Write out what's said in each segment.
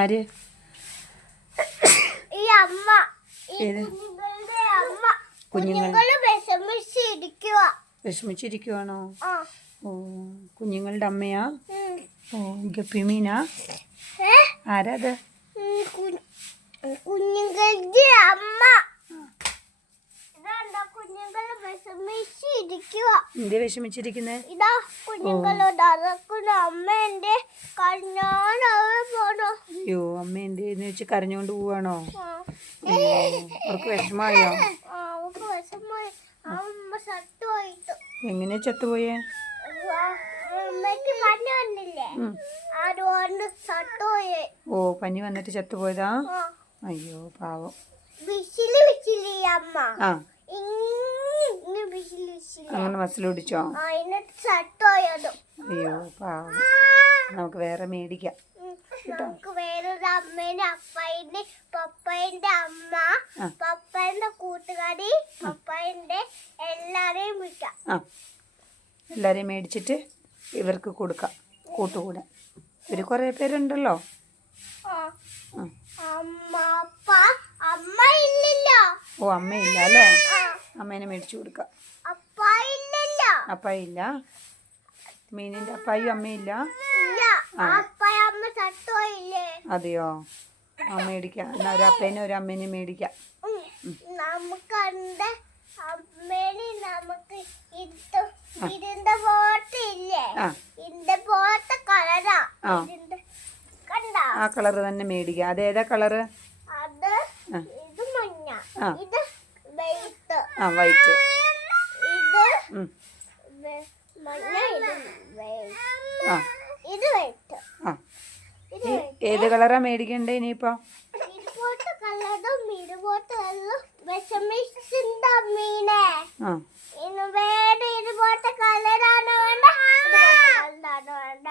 ആര്? ഈ അമ്മ. കുഞ്ഞുങ്ങൾ വിഷമിച്ചിരിക്കുവാണോ? ഓ, കുഞ്ഞുങ്ങളുടെ അമ്മയാ? ഓ, ഗപ്പിമീനാ? ആരാത്? കുഞ്ഞുങ്ങളുടെ അമ്മ. എന്ത് വിഷമിച്ചിരിക്കുന്നേ? ഇതാ കുഞ്ഞുങ്ങളോട് അറക്കുന്ന അമ്മേന്റെ പോണോ. അയ്യോ, അമ്മ എന്തേന്ന് വെച്ച് കരഞ്ഞോണ്ട് പോവാണോ? അവർക്ക് വിഷമായോ? എങ്ങനെ ചത്തുപോയേ? ഓ, പനി വന്നിട്ട് ചത്തുപോയതാ? അയ്യോ, പാവം. ആ, അങ്ങനെ മസിലൊടിച്ചോ? അയ്യോ, പാവം. നമുക്ക് വേറെ മേടിക്കാം. നമുക്ക് വേറൊരു അമ്മേന്റെ അപ്പന്റെ പപ്പന്റെ അമ്മ, പപ്പന്റെ കൂട്ടുകാരി, പപ്പന്റെ എല്ലാരെയും വിളിക്കാം. എല്ലാരെയും മേടിച്ചിട്ട് ഇവർക്ക് കൊടുക്കാം, കൂട്ടുകൂടാൻ. ഇവര് കുറെ പേരുണ്ടല്ലോ. അമ്മ ഇല്ലല്ലോ. ഓ, അമ്മയില്ല അല്ലേ? അമ്മേനെ മേടിച്ചു കൊടുക്കാം. അപ്പായില്ല? മീനിന്റെ അപ്പായും അമ്മയില്ല? അതെയോ? മേടിക്കാം. എന്നാ ഒരു അപ്പേനെ ഒരു അമ്മേനെ മേടിക്കാം. നമുക്ക് ഇതിന്റെ പോലത്തെ ഇല്ലേ, ഇതിന്റെ പോലത്തെ കളറാ. ആ കളറ് തന്നെ മേടിക്കാം. അതേതാ കളറ്? അത് ഇത് മഞ്ഞ, ഇത് വൈറ്റ്. വൈറ്റ്. ഇത് മഞ്ഞ, ഇത് വൈറ്റ്. ഏത് കളറാ മേടിക്കണ്ടേ ഇനിയിപ്പോ? ഇതുപോലത്തെ കളറും ഇതുപോലത്തെ വിഷമിച്ചിട്ടുണ്ടോ മീനെ? ഇന്ന് വേറെ ഇതുപോലത്തെ കളറാണോ വേണ്ട, ഇതുപോലത്തെ കളറാണോ വേണ്ട,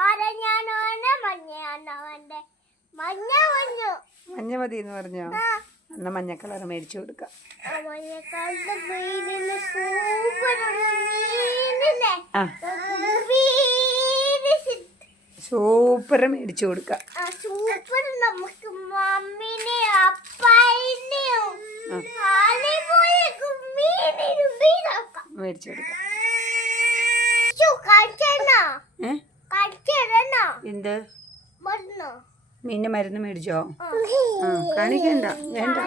ഓറഞ്ചാണോ വേണ്ട, മഞ്ഞയാണോ വേണ്ട? മഞ്ഞ മതി എന്ന് പറഞ്ഞോ? എന്നാ മഞ്ഞ കളർ മേടിച്ചു കൊടുക്കാം. സൂപ്പർ മേടിച്ചു കൊടുക്കാം. സൂപ്പർ. നമുക്ക് മമ്മിനെ അപ്പായിനെയും മേടിച്ചു കൊടുക്കാം. എന്ത് മീനിന്റെ മരുന്ന് മേടിച്ചോ? കാണിക്കണ്ട, വേണ്ട.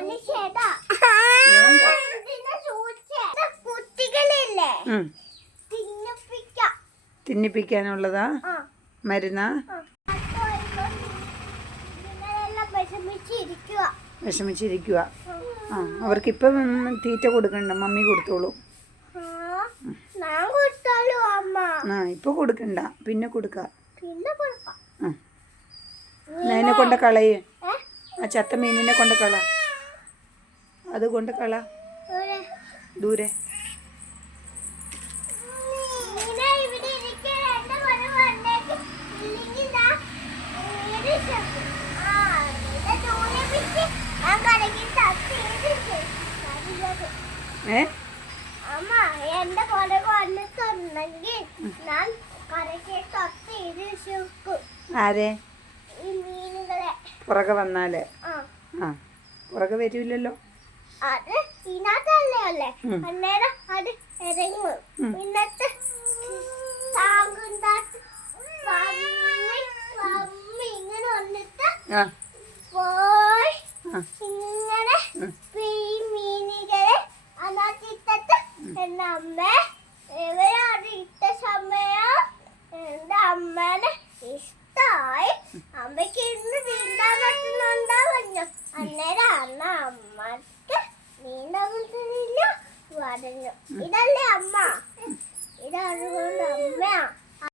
തിന്നിപ്പിക്കാനുള്ളതാ മരുന്നാ? വിഷമിച്ചിരിക്കുക. അവർക്കിപ്പം തീറ്റ കൊടുക്കണ്ട, മമ്മി കൊടുത്തോളൂ. ഇപ്പൊ കൊടുക്കണ്ട, പിന്നെ കൊടുക്കാം. അതിനെ കൊണ്ട് കളയ്. ആ ചത്ത മീനിനെ കൊണ്ട് കള. അത് കൊണ്ട് കള ദൂരെ. ആരെ? പുറകെ വന്നാല്? പുറകെ വരൂലല്ലോ. അത് ഇതിനകത്തല്ലേ അന്നേരം അത് ഇറങ്ങും. ഇന്നത്തെ ഇങ്ങനെ വന്നിട്ട് പോയി ഇങ്ങനെ മീനുകളെ അതിനകത്തിട്ടിട്ട് എന്റെ അമ്മ എവരാണ് ഇട്ട സമയം എന്റെ അമ്മേനെ ഇഷ്ടമായി. അമ്മയ്ക്ക് ഇന്ന് നീന്താൻ പറ്റുന്നുണ്ടാ പറഞ്ഞു. അന്നേരം അമ്മക്ക് നീന്താൻ പറ്റുന്നില്ല പറഞ്ഞു. ഇതല്ലേ അമ്മ, ഇതാണ് അമ്മ.